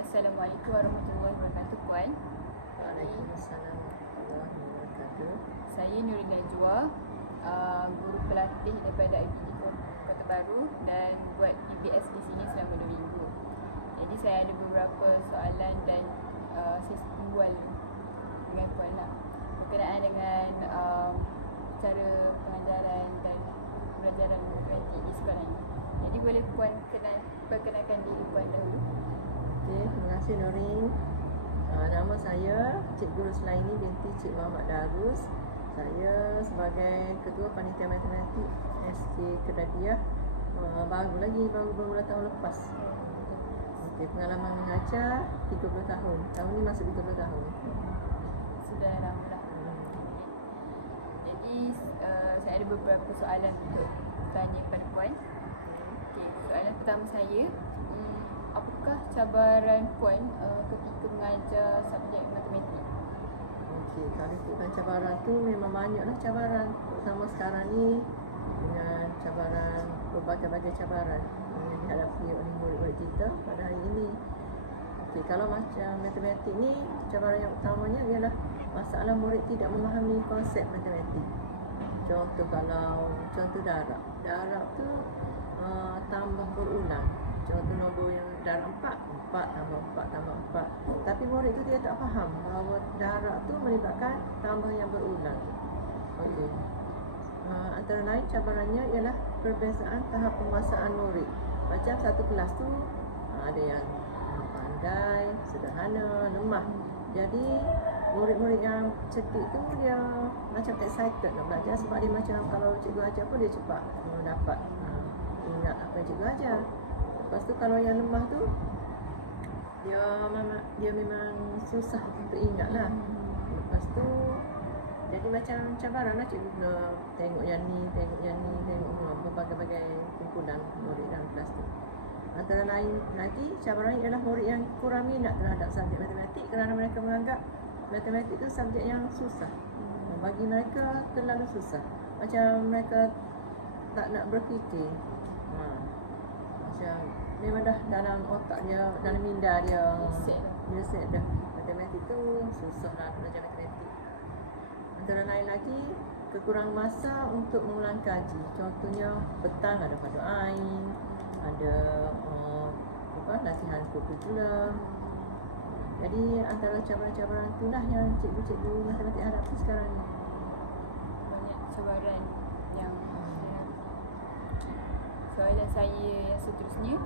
Assalamualaikum warahmatullahi wabarakatuh, Puan. Waalaikumsalam warahmatullahi wabarakatuh. Saya Nurul Najwa, guru pelatih daripada IPD Kota Baru dan buat PBS di sini selama 2 minggu. Jadi saya ada beberapa soalan dan sesi timbal dengan Puan lah, berkenaan dengan cara pengajaran dan pembelajaran matematik di sekolah ini. Jadi boleh Puan perkenalkan diri Puan dahulu? Okey, terima kasih Nurin. Nama saya Cikgu Ruslaini binti Cik Muhammad Darus. Saya sebagai Ketua Panitia Matematik SK Kedapiah, baru bulan tahun lepas. Okey, pengalaman mengajar 30 tahun. Tahun ni masuk 30 tahun. Sudah lama lah. Jadi saya ada beberapa soalan untuk tanya kepada Puan. Okey, soalan pertama saya, apakah cabaran Puan ketika mengajar subjek matematik? Okey, kalau ikutkan cabaran tu memang banyaklah cabaran. Terutama sekarang ni dengan cabaran, berbagai-bagai cabaran yang dihadapi oleh murid-murid kita pada hari ini. Okey, kalau macam matematik ni, cabaran yang utamanya ialah masalah murid tidak memahami konsep matematik. Contoh darab. Darab tu tambah berulang. Contoh nombor yang darab 4 tambah 4 tambah 4. Tapi murid tu dia tak faham bahawa darab tu melibatkan tambah yang berulang. Okey. Antara lain cabarannya ialah perbezaan tahap penguasaan murid. Macam satu kelas tu ada yang pandai, sederhana, lemah. Jadi murid-murid yang cerdik tu dia macam excited nak belajar sebab dia macam kalau cikgu ajar pun dia cepat dapat ingat apa yang cikgu ajar. Lepas tu kalau yang lemah tu dia memang susah untuk ingat lah. Lepas tu jadi macam cabaran lah, cikgu kena tengok yang ni, tengok berbagai-bagai kumpulan murid dalam kelas tu. Antara lain lagi cabaran ialah murid yang kurang minat terhadap subjek matematik kerana mereka menganggap matematik itu subjek yang susah. Bagi mereka terlalu susah. Macam mereka tak nak berfikir. Macam memang dah dalam otak dia, dalam minda dia set dah matematik tu susah lah belajar matematik. Antara lain lagi kekurangan masa untuk mengulang kaji. Contohnya petang ada pada ain, ada latihan kurikulam. Jadi antara cabaran-cabaran itulah yang cikgu-cikgu matematik hadapi sekarang ni. Banyak cabaran yang soalan saya yang seterusnya,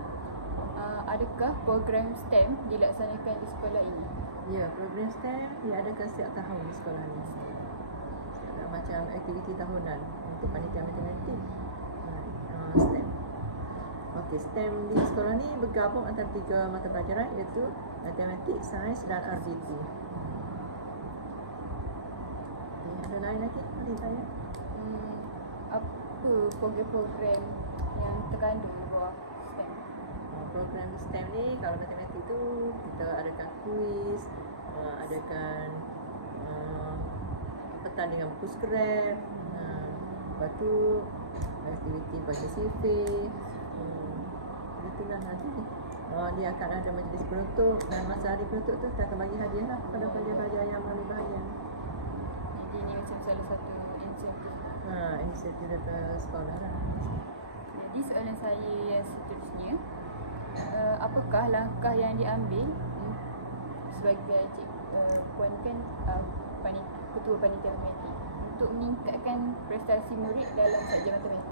adakah program STEM dilaksanakan di sekolah ini? Ya, program STEM diadakan setiap tahun di sekolah ni. Macam aktiviti tahunan untuk panitia matematik STEM. Okey, STEM di sekolah ni bergabung antara 3 mata pelajaran iaitu matematik, sains dan RBT. Ada lain lagi? Boleh tanya? Apa program-program yang terkandung di bawah STEM? Program STEM ni kalau matematik tu kita adakan kuis, adakan pertandingan buku scrap, lepas tu aktiviti baca CV. Itulah nanti dia akan ada majlis penutup dan masa hari penutup tu kita akan bagi hadiah lah kepada pelajar-pelajar yang mengambil bahagian. Jadi ini macam salah satu insentif. Inisiatif daripada sekolah lah. Jadi soalan saya yang seterusnya, apakah langkah yang diambil sebagai Puan kan ketua panitia matematik untuk meningkatkan prestasi murid dalam subjek matematik?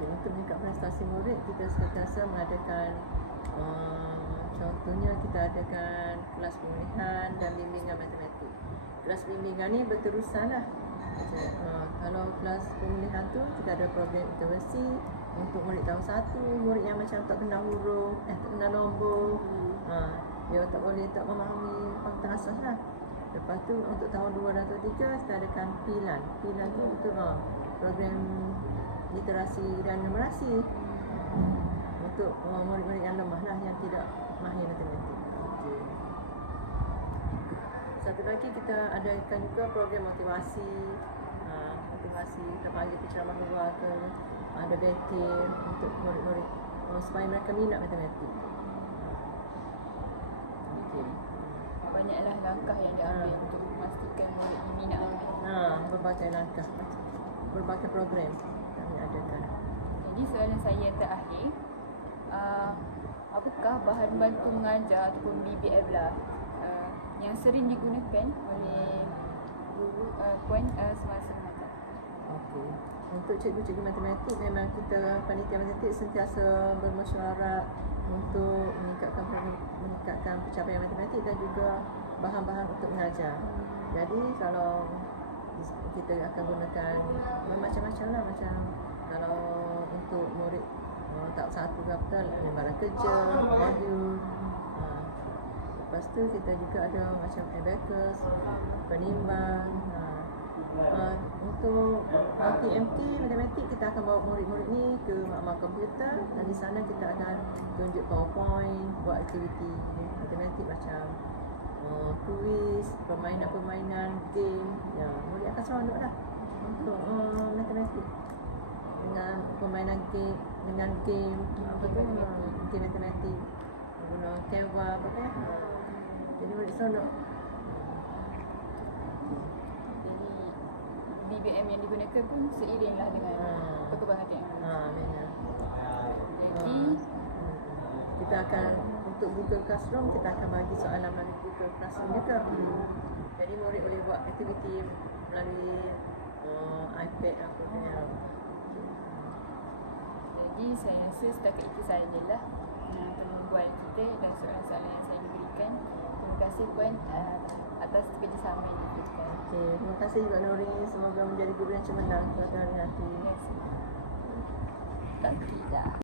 Untuk meningkat prestasi murid, kita sentiasa mengadakan contohnya kita adakan kelas pemulihan dan bimbingan matematik. Kelas bimbingan ni berterusan lah. Kalau kelas pemulihan tu kita ada program intervensi untuk murid tahun 1, murid yang macam tak kenal huruf, tak kenal nombor, dia tak memahami pangkatan asas lah. Lepas tu untuk tahun 2 dan tahun 3 kita adakan PILAN. PILAN tu untuk program literasi dan numerasi untuk murid-murid yang lemah lah, yang tidak mahir matematik. Satu lagi kita adakan juga program motivasi. Kita panggil penceramah luar ke, ada batting untuk murid-murid supaya mereka minat matematik. banyaklah langkah yang diambil untuk memastikan murid ini minat ambil. Berbagai langkah, berbagai program kami adakan. Jadi soalan saya yang terakhir, apakah bahan bantu mengajar ataupun BBM lah yang sering digunakan oleh guru puan semasa mengajar? Okey. Untuk cikgu-cikgu matematik, memang kita panitia matematik sentiasa bermesyuarat untuk meningkatkan pencapaian matematik dan juga bahan-bahan untuk mengajar. Jadi kalau kita akan gunakan macam-macam lah, macam kalau untuk murid tahap 1 ke apa, lembaran kerja, modul. Lepas tu kita juga ada macam abacus, penimbang. Untuk PMT matematik, kita akan bawa murid-murid ni ke makmal komputer dan di sana kita akan tunjuk PowerPoint, buat aktiviti matematik macam kuis, permainan-permainan, game. Murid akan seronok lah untuk matematik dengan permainan game, dengan game game matematik guna Canva apa kan. Jadi murid seronok. BBM yang digunakan pun seiringlah dengan perkembangan teknologi. Jadi kita akan untuk Google Classroom, kita akan bagi soalan melalui Google Classroom juga. Jadi murid boleh buat aktiviti melalui iPad apa dia. Jadi saya rasa setakat itu sahajalah perlumbaan kita dan soalan-soalan yang saya diberikan. Terima kasih puan atas kerjasama yang diberikan. Okey, terima kasih juga Nuri. Semoga menjadi guru yang cemerlang pada hari nanti. Terima kasih. Tak tidak.